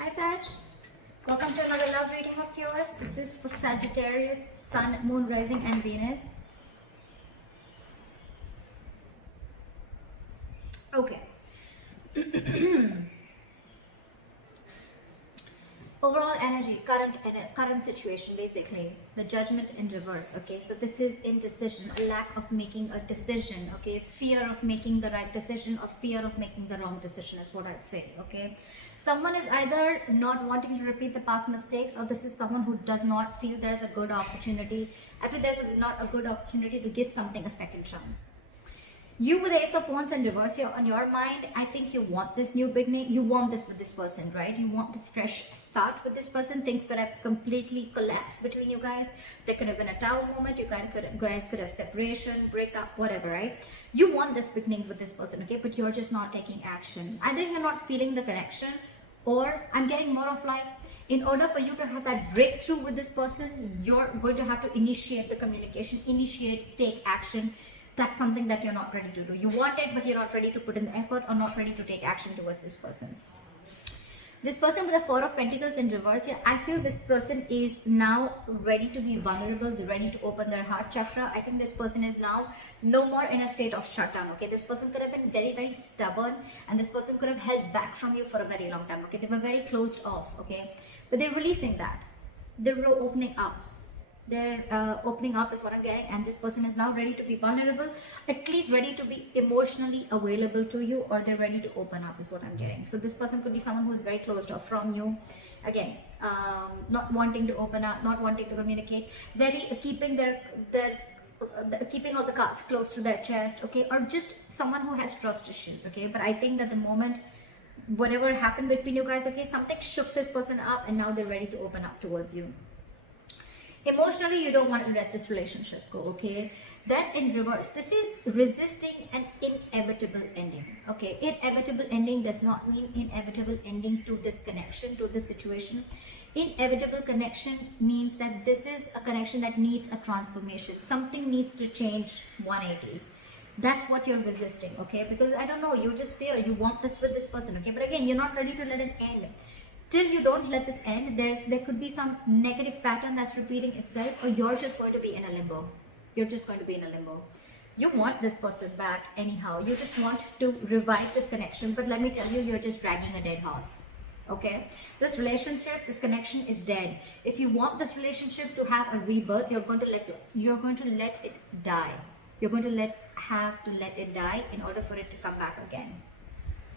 Hi Sag, welcome to another love reading of yours. This is for Sagittarius, Sun, Moon, Rising and Venus. Okay. Overall energy, current situation, basically the Judgment in reverse. Okay, so this is indecision, a lack of making a decision. Okay, fear of making the right decision or fear of making the wrong decision is what I'd say. Okay, someone is either not wanting to repeat the past mistakes, or this is someone who does not feel there's a good opportunity. I feel there's not a good opportunity to give something a second chance. You with Ace of Wands and reverse here on your mind, I think you want this new beginning. You want this with this person, right? You want this fresh start with this person. Things could have completely collapsed between you guys. There could have been a tower moment. You guys could have separation, breakup, whatever, right? You want this beginning with this person, okay? But you're just not taking action. Either you're not feeling the connection, or I'm getting more of like, in order for you to have that breakthrough with this person, you're going to have to initiate the communication, take action. That's something that you're not ready to do. You want it, but you're not ready to put in the effort or not ready to take action towards this person. This person with the Four of Pentacles in reverse here, I feel this person is now ready to be vulnerable. They're ready to open their heart chakra. I think this person is now no more in a state of shutdown. Okay, this person could have been very, very stubborn, and this person could have held back from you for a very long time. Okay, they were very closed off. Okay, but they're releasing that. They're opening up. They're opening up is what I'm getting, and this person is now ready to be vulnerable, at least ready to be emotionally available to you, or they're ready to open up is what I'm getting. So this person could be someone who's very closed off from you. Again, not wanting to open up, not wanting to communicate, very keeping keeping all the cards close to their chest, okay, or just someone who has trust issues, okay. But I think that the moment whatever happened between you guys, okay, something shook this person up, and now they're ready to open up towards you. Emotionally, you don't want to let this relationship go, okay? Then in reverse, this is resisting an inevitable ending, okay? Inevitable ending does not mean inevitable ending to this connection, to this situation. Inevitable connection means that this is a connection that needs a transformation. Something needs to change 180. That's what you're resisting, okay? Because I don't know, you just fear, you want this with this person, okay? But again, you're not ready to let it end. Till you don't let this end, there could be some negative pattern that's repeating itself, or you're just going to be in a limbo. You're just going to be in a limbo. You want this person back anyhow. You just want to revive this connection, but let me tell you, you're just dragging a dead horse. Okay? This relationship, this connection is dead. If you want this relationship to have a rebirth, you're going to let it die. You're going to have to let it die in order for it to come back again.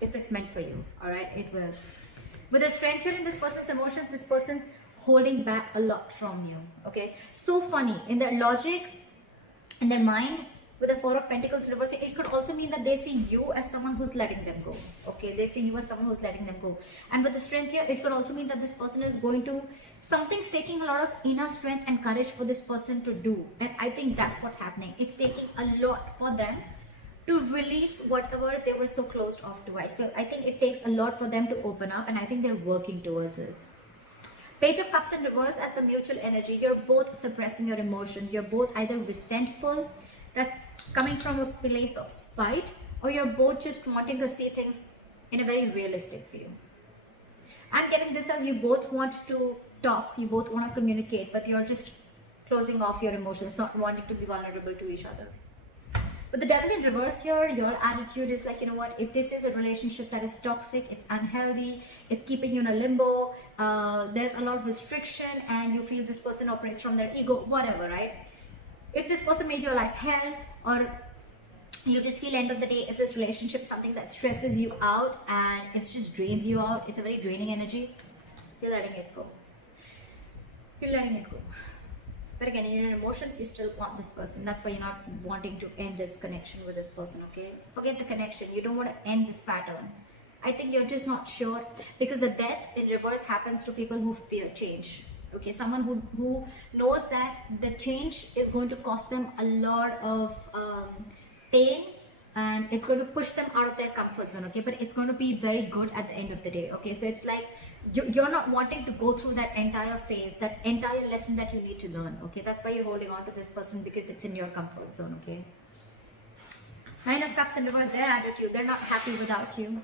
If it's meant for you, all right, it will. With the strength here in this person's emotions, this person's holding back a lot from you, okay? So funny, in their logic, in their mind, with the Four of Pentacles reverse, it could also mean that they see you as someone who's letting them go, okay? They see you as someone who's letting them go. And with the strength here, it could also mean that this person is going to, something's taking a lot of inner strength and courage for this person to do. And I think that's what's happening. It's taking a lot for them to release whatever they were so closed off to. I think it takes a lot for them to open up, and I think they're working towards it. Page of Cups in reverse as the mutual energy. You're both suppressing your emotions. You're both either resentful, that's coming from a place of spite, or you're both just wanting to see things in a very realistic view. I'm getting this as you both want to talk, you both want to communicate, but you're just closing off your emotions, not wanting to be vulnerable to each other. But the Devil in reverse here, your attitude is like, you know what, if this is a relationship that is toxic, it's unhealthy, it's keeping you in a limbo, there's a lot of restriction, and you feel this person operates from their ego, whatever, right? If this person made your life hell, or you just feel end of the day, if this relationship is something that stresses you out and it just drains you out, it's a very draining energy, you're letting it go. You're letting it go. But again, in your emotions, you still want this person. That's why you're not wanting to end this connection with this person, okay? Forget the connection. You don't want to end this pattern. I think you're just not sure, because the death in reverse happens to people who fear change, okay? Someone who knows that the change is going to cost them a lot of pain, and it's going to push them out of their comfort zone, okay? But it's going to be very good at the end of the day, okay? So it's like, you're not wanting to go through that entire phase, that entire lesson that you need to learn, okay? That's why you're holding on to this person, because it's in your comfort zone, okay? Nine of Cups in reverse, their attitude, they're not happy without you.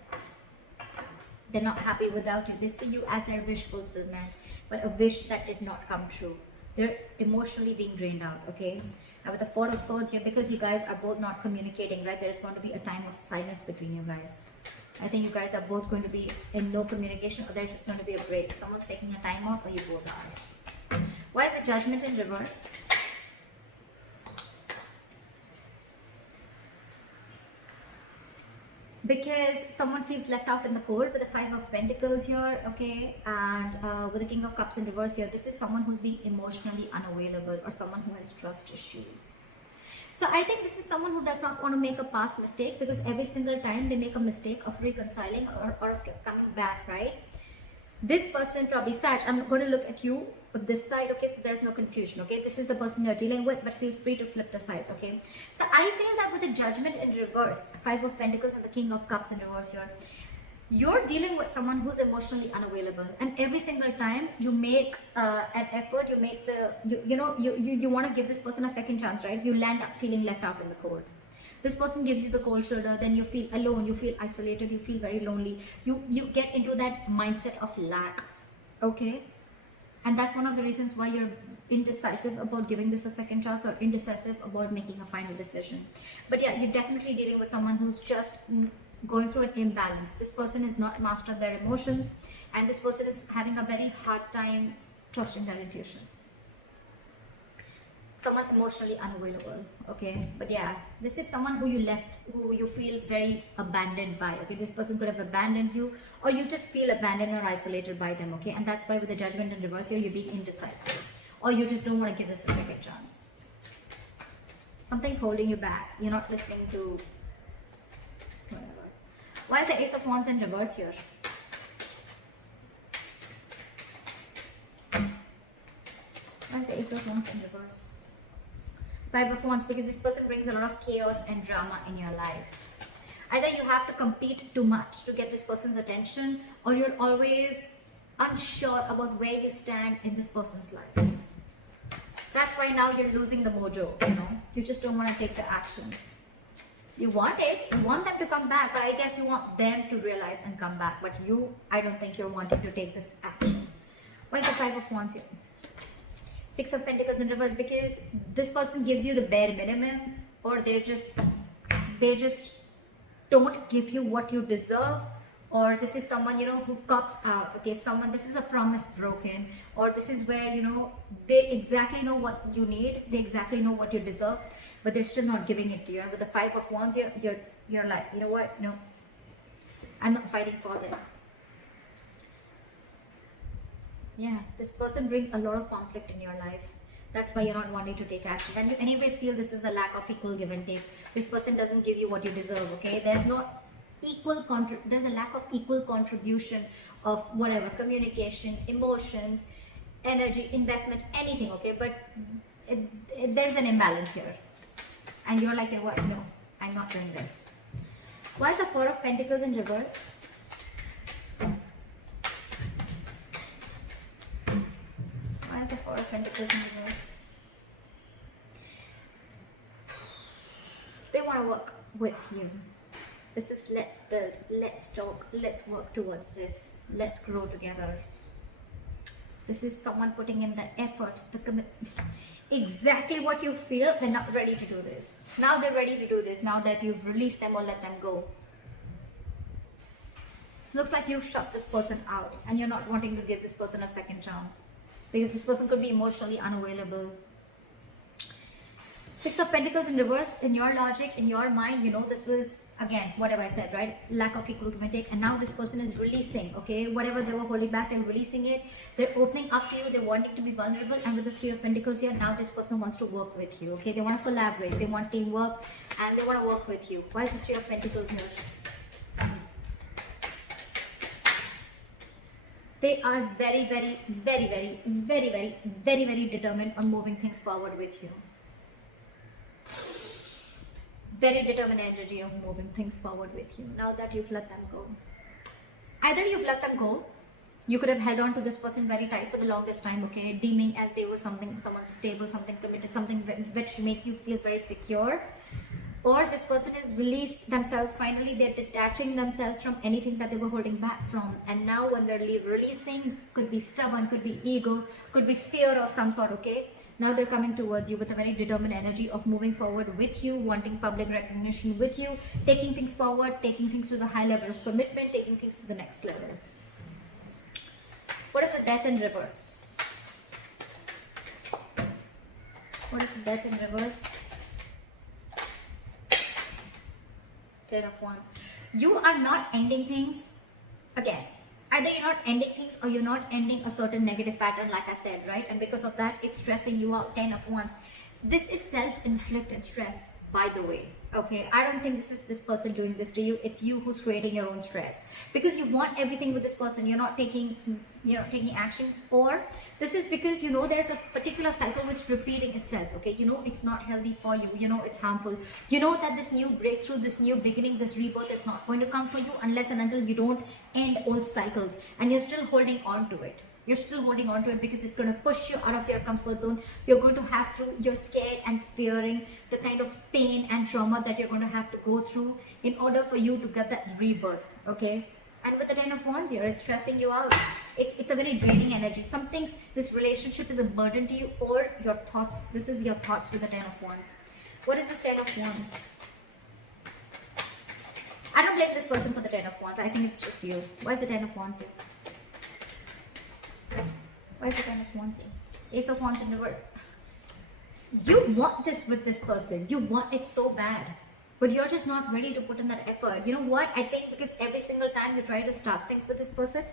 They're not happy without you. They see you as their wish fulfillment, but a wish that did not come true. They're emotionally being drained out, okay? And with the Four of Swords here, because you guys are both not communicating, right? There's going to be a time of silence between you guys. I think you guys are both going to be in no communication, or there's just going to be a break. Someone's taking a time off, or you both are. Why is the Judgment in reverse? Because someone feels left out in the cold with the Five of Pentacles here, okay, and with the King of Cups in reverse here, this is someone who's being emotionally unavailable, or someone who has trust issues. So I think this is someone who does not want to make a past mistake, because every single time they make a mistake of reconciling or of coming back, right? This person, probably Sag, I'm going to look at you this side, okay, so there's no confusion, okay? This is the person you're dealing with, but feel free to flip the sides, okay? So I feel that with the Judgment in reverse, Five of Pentacles and the King of Cups in reverse here, you're dealing with someone who's emotionally unavailable, and every single time you make an effort, you make you want to give this person a second chance, right? You land up feeling left out in the cold. This person gives you the cold shoulder, then you feel alone, you feel isolated, you feel very lonely. You get into that mindset of lack, okay? And that's one of the reasons why you're indecisive about giving this a second chance, or indecisive about making a final decision. But yeah, you're definitely dealing with someone who's just going through an imbalance. This person is not mastered their emotions, and this person is having a very hard time trusting their intuition. Someone emotionally unavailable, okay? But yeah, this is someone who you left, who you feel very abandoned by, okay? This person could have abandoned you, or you just feel abandoned or isolated by them, okay? And that's why with the Judgment in reverse here, you're being indecisive, or you just don't want to give this a second chance. Something's holding you back. You're not listening to whatever. Why is the Ace of Wands in reverse here? Why is the Ace of Wands in reverse? Five of Wands, because this person brings a lot of chaos and drama in your life. Either you have to compete too much to get this person's attention, or you're always unsure about where you stand in this person's life. That's why now you're losing the mojo, you know. You just don't want to take the action. You want it, you want them to come back, but I guess you want them to realize and come back. But you, I don't think you're wanting to take this action. Why is the Five of Wands here? Six of Pentacles in reverse, because this person gives you the bare minimum, or they just don't give you what you deserve, or this is someone, you know, who cops out, okay? Someone, this is a promise broken, or this is where, you know, they exactly know what you need, they exactly know what you deserve, but they're still not giving it to you. And with the Five of Wands, you're like, you know what? No, I'm not fighting for this. Yeah, this person brings a lot of conflict in your life. That's why you're not wanting to take action. And you anyways feel this is a lack of equal give and take. This person doesn't give you what you deserve, okay? There's no equal there's a lack of equal contribution of whatever, communication, emotions, energy, investment, anything, okay? But there's an imbalance here. And you're like, you know what? No, I'm not doing this. Why is the Four of Pentacles in reverse? The Four of Pentacles in reverse. They want to work with you. This is let's build, let's talk, let's work towards this, let's grow together. This is someone putting in the effort, the commitment. Exactly what you feel, they're not ready to do this. Now they're ready to do this, now that you've released them or let them go. Looks like you've shut this person out, and you're not wanting to give this person a second chance, because this person could be emotionally unavailable. Six of Pentacles in reverse, in your logic, in your mind, you know, this was, again, whatever I said, right? Lack of equal give and take. And now this person is releasing, okay? Whatever they were holding back, they're releasing it. They're opening up to you. They're wanting to be vulnerable. And with the Three of Pentacles here, now this person wants to work with you, okay? They want to collaborate. They want teamwork. And they want to work with you. Why is the Three of Pentacles here? They are very, very, very, very, very, very, very, very determined on moving things forward with you. Very determined energy of moving things forward with you. Now that you've let them go. Either you've let them go, you could have held on to this person very tight for the longest time, okay? Deeming as they were someone stable, something committed, something which make you feel very secure. or this person has released themselves. Finally, they're detaching themselves from anything that they were holding back from, and now when they're releasing, could be stubborn, could be ego, could be fear of some sort. Okay, now they're coming towards you with a very determined energy of moving forward with you, wanting public recognition with you, taking things forward, taking things to the high level of commitment, taking things to the next level. What is the death in reverse? What is the death in reverse? 10 of Wands. You are not ending things. Again, either you're not ending things or you're not ending a certain negative pattern, like I said, right? And because of that, it's stressing you out. 10 of Wands. This is self-inflicted stress, by the way. Okay, I don't think this is this person doing this to you. It's you who's creating your own stress because you want everything with this person. You're not taking action, or this is because you know there's a particular cycle which is repeating itself. Okay, you know it's not healthy for you. You know it's harmful. You know that this new breakthrough, this new beginning, this rebirth is not going to come for you unless and until you don't end old cycles, and you're still holding on to it. You're still holding on to it because it's going to push you out of your comfort zone. You're going to have through, you're scared and fearing the kind of pain and trauma that you're going to have to go through in order for you to get that rebirth. Okay, and with the 10 of Wands here, it's stressing you out. It's a very draining energy. Some things, this relationship is a burden to you, or your thoughts. This is your thoughts with the 10 of Wands. What is this 10 of Wands? I don't blame this person for the 10 of Wands. I think it's just you. Why is the 10 of Wands here? Why is the 10 of Wands here? Ace of Wands in reverse. You want this with this person. You want it so bad. But you're just not ready to put in that effort. You know what? I think because every single time you try to start things with this person,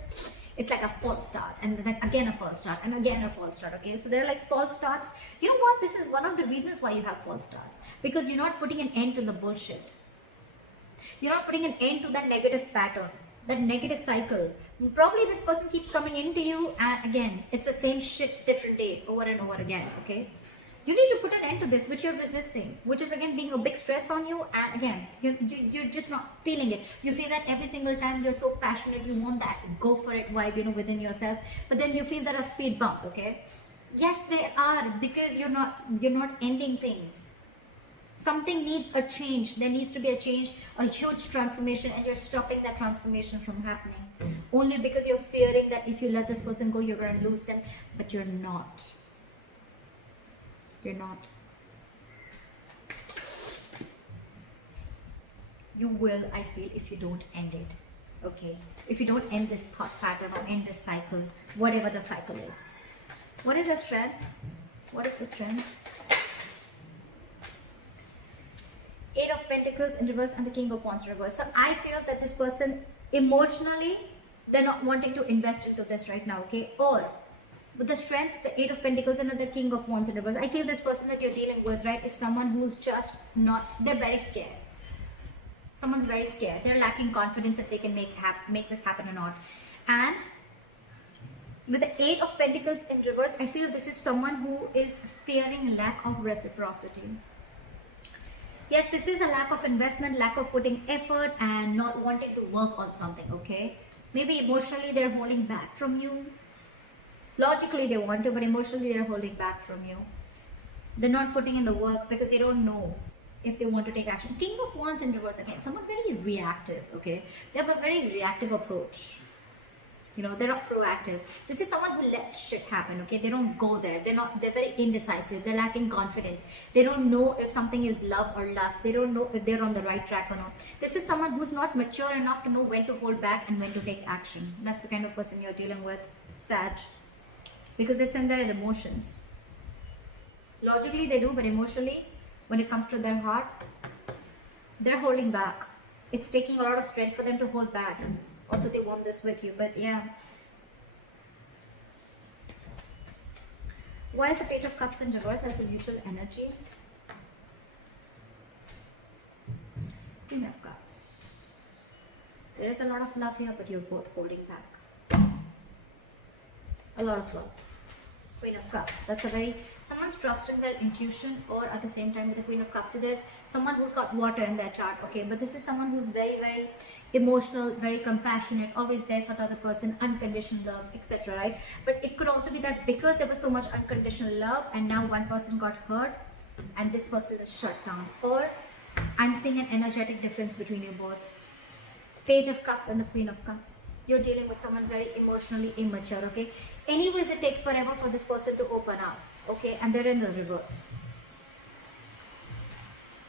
it's like a false start. And then again a false start. And again a false start. Okay? So they're like false starts. You know what? This is one of the reasons why you have false starts. Because you're not putting an end to the bullshit. You're not putting an end to that negative pattern, that negative cycle. Probably this person keeps coming into you, and again, it's the same shit, different day, over and over again. Okay, you need to put an end to this, which you're resisting, which is again being a big stress on you. And again, you're just not feeling it. You feel that every single time you're so passionate, you want that go for it vibe, within yourself. But then you feel there are speed bumps. Okay, yes, there are, because you're not ending things. Something needs a change. There needs to be a change, a huge transformation, and you're stopping that transformation from happening. Only because you're fearing that if you let this person go, you're going to lose them. But you're not. You're not. You will, I feel, if you don't end it. Okay? If you don't end this thought pattern or end this cycle, whatever the cycle is. What is the strength? What is the strength? 8 of Pentacles in reverse and the King of Wands in reverse. So I feel that this person emotionally, they're not wanting to invest into this right now, okay? Or with the strength, the 8 of Pentacles and the King of Wands in reverse, I feel this person that you're dealing with, right, is someone who's just not, they're very scared. Someone's very scared. They're lacking confidence that they can make this happen or not. And with the 8 of Pentacles in reverse, I feel this is someone who is fearing lack of reciprocity. Yes, this is a lack of investment, lack of putting effort, and not wanting to work on something, okay? Maybe emotionally they're holding back from you. Logically they want to, but emotionally they're holding back from you. They're not putting in the work because they don't know if they want to take action. King of Wands in reverse again, someone very reactive, okay? They have a very reactive approach. They're not proactive. This is someone who lets shit happen, okay? They don't go there. They're very indecisive. They're lacking confidence. They don't know if something is love or lust. They don't know if they're on the right track or not. This is someone who's not mature enough to know when to hold back and when to take action. That's the kind of person you're dealing with, Sag. Because they send their emotions. Logically they do, but emotionally, when it comes to their heart, they're holding back. It's taking a lot of strength for them to hold back. Although they want this with you, but yeah. Why is the Page of Cups in reverse as the neutral energy? Queen of Cups. There is a lot of love here, but you're both holding back. A lot of love. Queen of Cups. That's someone's trusting their intuition, or at the same time with the Queen of Cups. So there's someone who's got water in their chart, okay? But this is someone who's very, very emotional, very compassionate, always there for the other person, unconditional love, etc., right? But it could also be that because there was so much unconditional love and now one person got hurt and this person is shut down. Or I'm seeing an energetic difference between you both. Page of Cups and the Queen of Cups. You're dealing with someone very emotionally immature, okay? Anyways, it takes forever for this person to open up, okay? And they're in the reverse.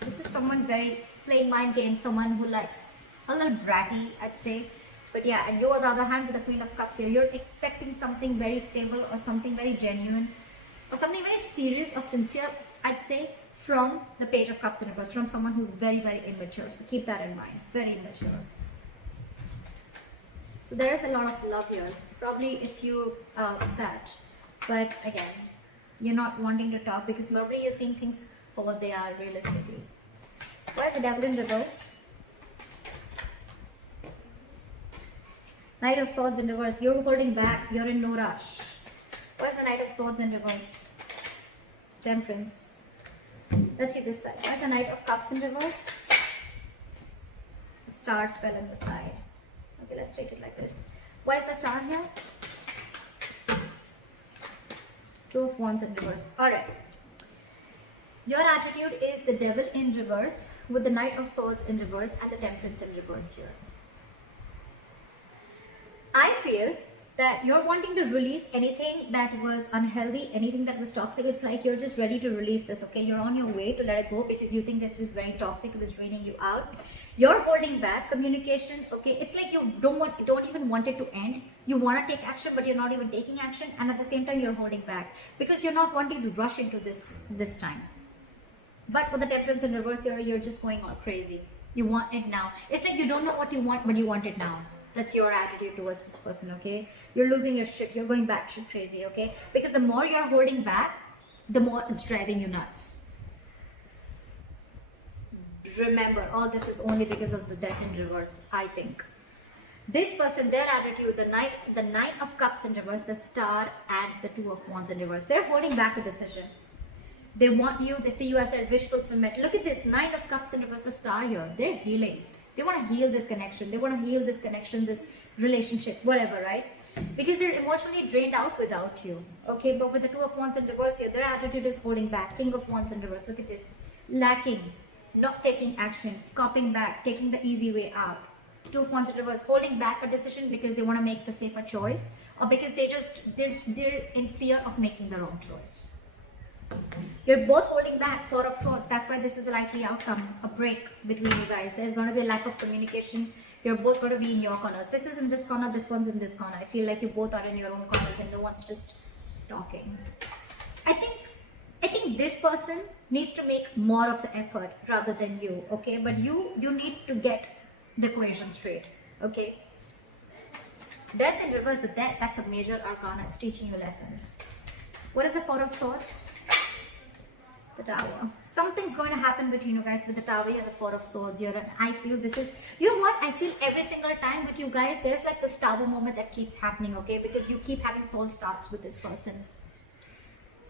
This is someone very playing mind games, someone who likes a little bratty, I'd say. But yeah, and you on the other hand with the Queen of Cups here, you're expecting something very stable or something very genuine or something very serious or sincere, I'd say, from the Page of Cups in reverse, from someone who's very, very immature. So keep that in mind, very immature. So there is a lot of love here. Probably it's you, Sag. But again, you're not wanting to talk because probably you're seeing things for what they are realistically. Why the Devil in reverse? Knight of Swords in reverse. You're holding back. You're in no rush. Why is the Knight of Swords in reverse? Temperance. Let's see this side. Why is the Knight of Cups in reverse? The Star fell on the side. Okay, let's take it like this. Why is the Star here? Two of Wands in reverse. Alright. Your attitude is the Devil in reverse with the Knight of Swords in reverse and the Temperance in reverse here. I feel that you're wanting to release anything that was unhealthy, anything that was toxic. It's like you're just ready to release this, okay? You're on your way to let it go because you think this was very toxic, it was draining you out. You're holding back communication, okay? It's like you don't even want it to end. You want to take action, but you're not even taking action, and at the same time you're holding back because you're not wanting to rush into this time. But with the Temperance in reverse here, you're just going all crazy. You want it now. It's like you don't know what you want, but you want it now. That's your attitude towards this person, okay? You're losing your shit. You're going batshit crazy, okay? Because the more you're holding back, the more it's driving you nuts. Remember, all this is only because of the Death in reverse, I think. This person, their attitude, the Knight of Cups in reverse, the Star, and the Two of Wands in reverse, they're holding back a decision. They want you, they see you as their wish fulfillment. Look at this, Knight of Cups in reverse, the Star here. They're healing. They want to heal this connection. They want to heal this connection, this relationship, whatever, right? Because they're emotionally drained out without you. Okay, but with the Two of Wands in reverse here, their attitude is holding back. King of Wands in reverse, look at this. Lacking, not taking action, copying back, taking the easy way out. Two of Wands in reverse, holding back a decision because they want to make the safer choice, or because they're in fear of making the wrong choice. You're both holding back. Four of Swords. That's why this is the likely outcome. A break between you guys. There's going to be a lack of communication. You're both going to be in your corners. This is in this corner. This one's in this corner. I feel like you both are in your own corners and no one's just talking. I think this person needs to make more of the effort rather than you. Okay, but you need to get the equation straight. Okay. Death in reverse. The Death. That's a major arcana. It's teaching you lessons. What is the Four of Swords? The Tower. Something's going to happen between you guys with the Tower and the Four of Swords here, and I feel this is, you know what, I feel every single time with you guys there's like this Tower moment that keeps happening, okay, because you keep having false starts with this person.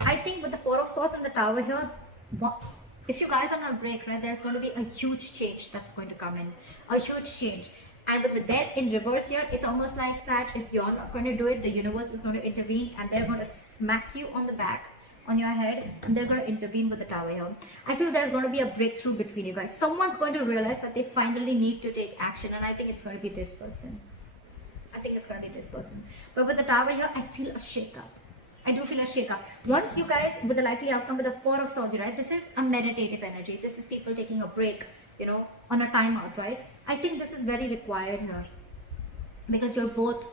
I think with the Four of Swords and the Tower here, if you guys are on a break, right, there's going to be a huge change that's going to come in, a huge change. And with the Death in reverse here, it's almost like, Sag, if you're not going to do it, the universe is going to intervene and they're going to smack you on the back, on your head, and they're going to intervene with the Tower here. I feel there's going to be a breakthrough between you guys. Someone's going to realize that they finally need to take action, and I think it's going to be this person. I think it's going to be this person. But with the Tower here, I feel a shake-up. I do feel a shake-up. Once you guys, with the likely outcome with the Four of Swords, right, this is a meditative energy. This is people taking a break, you know, on a timeout, right? I think this is very required here. Because you're both,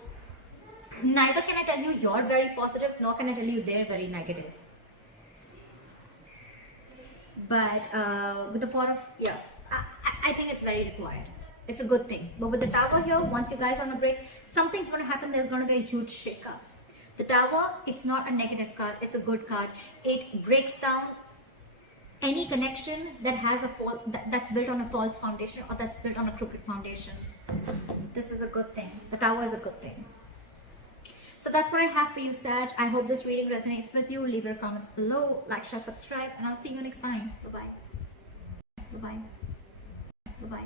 neither can I tell you you're very positive, nor can I tell you they're very negative. But with the Four of, yeah, I think it's very required. It's a good thing. But with the Tower here, once you guys are on a break, something's going to happen. There's going to be a huge shake-up. The Tower, it's not a negative card. It's a good card. It breaks down any connection that has a that's built on a false foundation or that's built on a crooked foundation. This is a good thing. The Tower is a good thing. So that's what I have for you, Sag. I hope this reading resonates with you. Leave your comments below, like, share, subscribe, and I'll see you next time. Bye-bye. Bye-bye. Bye-bye.